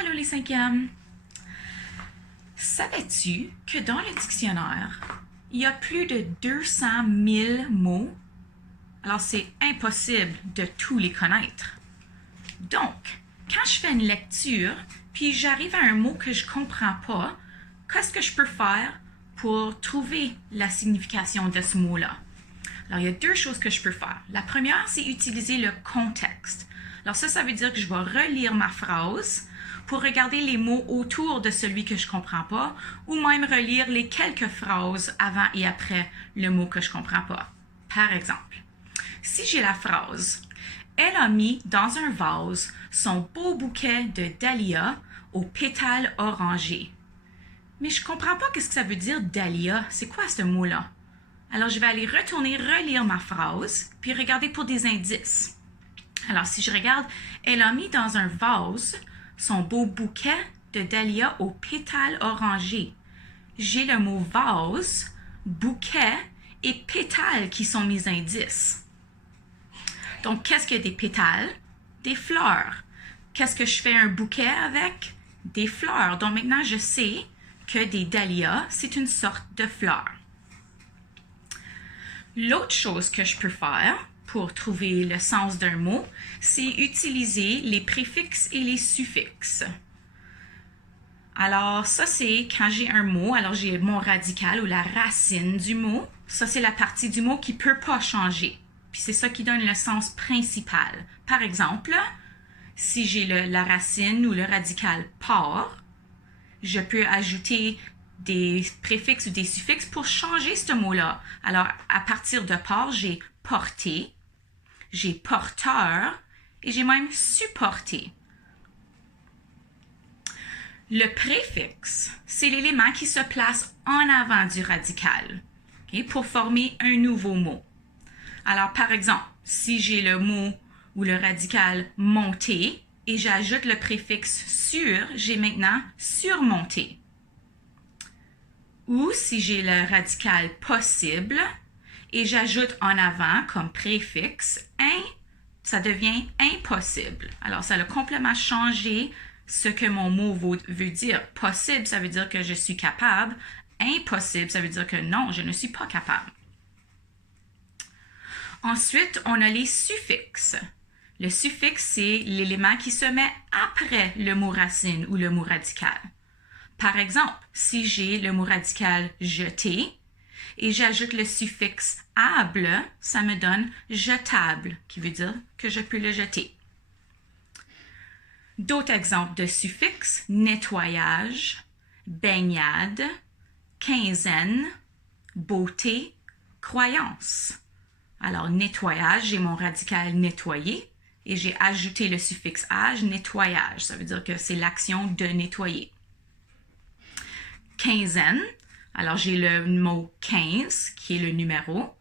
Allô les cinquièmes! Savais-tu que dans le dictionnaire, il y a plus de 200 000 mots? Alors c'est impossible de tous les connaître. Donc, quand je fais une lecture, puis j'arrive à un mot que je comprends pas, qu'est-ce que je peux faire pour trouver la signification de ce mot-là? Alors, il y a deux choses que je peux faire. La première, c'est utiliser le contexte. Alors ça veut dire que je vais relire ma phrase pour regarder les mots autour de celui que je ne comprends pas, ou même relire les quelques phrases avant et après le mot que je ne comprends pas. Par exemple, si j'ai la phrase « Elle a mis dans un vase son beau bouquet de dahlias aux pétales orangés ». Mais je ne comprends pas ce que ça veut dire dahlia. C'est quoi ce mot-là? Alors, je vais aller retourner, relire ma phrase, puis regarder pour des indices. Alors, si je regarde, elle a mis dans un vase son beau bouquet de dahlias aux pétales orangés. J'ai le mot vase, bouquet et pétales qui sont mes indices. Donc, qu'est-ce que des pétales? Des fleurs. Qu'est-ce que je fais un bouquet avec? Des fleurs. Donc, maintenant, je sais que des dahlias, c'est une sorte de fleur. L'autre chose que je peux faire pour trouver le sens d'un mot, c'est utiliser les préfixes et les suffixes. Alors, ça, c'est quand j'ai un mot, alors j'ai mon radical ou la racine du mot. Ça, c'est la partie du mot qui ne peut pas changer. Puis c'est ça qui donne le sens principal. Par exemple, si j'ai la racine ou le radical par, je peux ajouter des préfixes ou des suffixes pour changer ce mot-là. Alors, à partir de par, j'ai porté, j'ai porteur et j'ai même supporté. Le préfixe, c'est l'élément qui se place en avant du radical, okay, pour former un nouveau mot. Alors, par exemple, si j'ai le mot ou le radical monter et j'ajoute le préfixe sur, j'ai maintenant surmonté. Ou si j'ai le radical possible et j'ajoute en avant comme préfixe ça devient impossible. Alors, ça a complètement changé ce que mon mot veut dire. Possible, ça veut dire que je suis capable. Impossible, ça veut dire que non, je ne suis pas capable. Ensuite, on a les suffixes. Le suffixe, c'est l'élément qui se met après le mot racine ou le mot radical. Par exemple, si j'ai le mot radical jeter et j'ajoute le suffixe able, ça me donne jetable, qui veut dire que je peux le jeter. D'autres exemples de suffixes, nettoyage, baignade, quinzaine, beauté, croyance. Alors, nettoyage, j'ai mon radical nettoyer et j'ai ajouté le suffixe age, nettoyage. Ça veut dire que c'est l'action de nettoyer. Quinzaine, alors j'ai le mot 15 qui est le numéro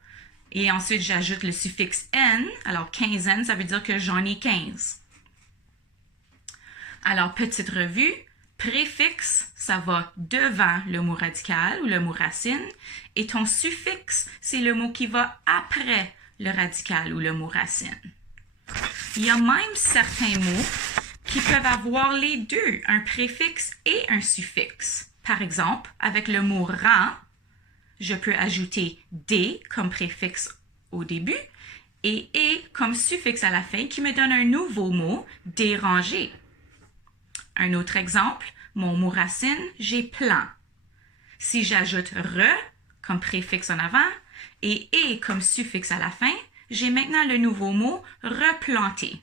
et ensuite j'ajoute le suffixe n, alors quinzaine ça veut dire que j'en ai 15. Alors petite revue, préfixe ça va devant le mot radical ou le mot racine et ton suffixe c'est le mot qui va après le radical ou le mot racine. Il y a même certains mots qui peuvent avoir les deux, un préfixe et un suffixe. Par exemple, avec le mot rang, je peux ajouter des comme préfixe au début et comme suffixe à la fin qui me donne un nouveau mot, déranger. Un autre exemple, mon mot racine, j'ai plan. Si j'ajoute re comme préfixe en avant et comme suffixe à la fin, j'ai maintenant le nouveau mot replanter.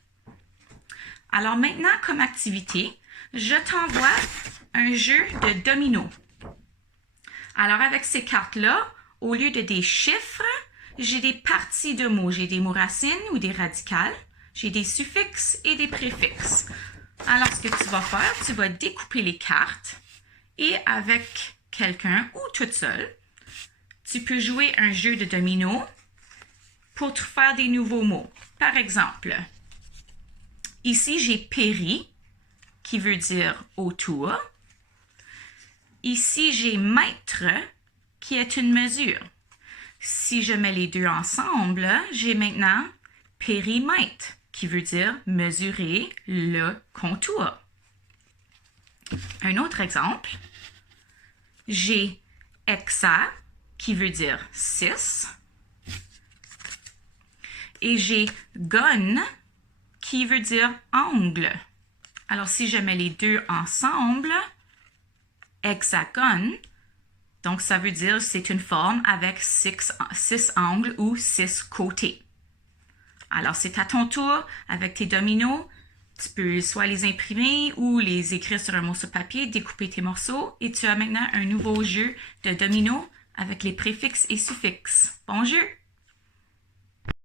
Alors maintenant, comme activité, je t'envoie un jeu de dominos. Alors avec ces cartes-là, au lieu de des chiffres, j'ai des parties de mots. J'ai des mots racines ou des radicales, j'ai des suffixes et des préfixes. Alors ce que tu vas faire, tu vas découper les cartes et avec quelqu'un ou toute seule, tu peux jouer un jeu de dominos pour te faire des nouveaux mots. Par exemple, ici j'ai péri, qui veut dire autour. Ici, j'ai mètre, qui est une mesure. Si je mets les deux ensemble, j'ai maintenant périmètre, qui veut dire mesurer le contour. Un autre exemple, j'ai hexa, qui veut dire 6, et j'ai gun, qui veut dire ongle. Alors, si je mets les deux ensemble, hexagone, donc ça veut dire c'est une forme avec 6 angles ou 6 côtés. Alors, c'est à ton tour avec tes dominos. Tu peux soit les imprimer ou les écrire sur un morceau de papier, découper tes morceaux et tu as maintenant un nouveau jeu de dominos avec les préfixes et suffixes. Bon jeu!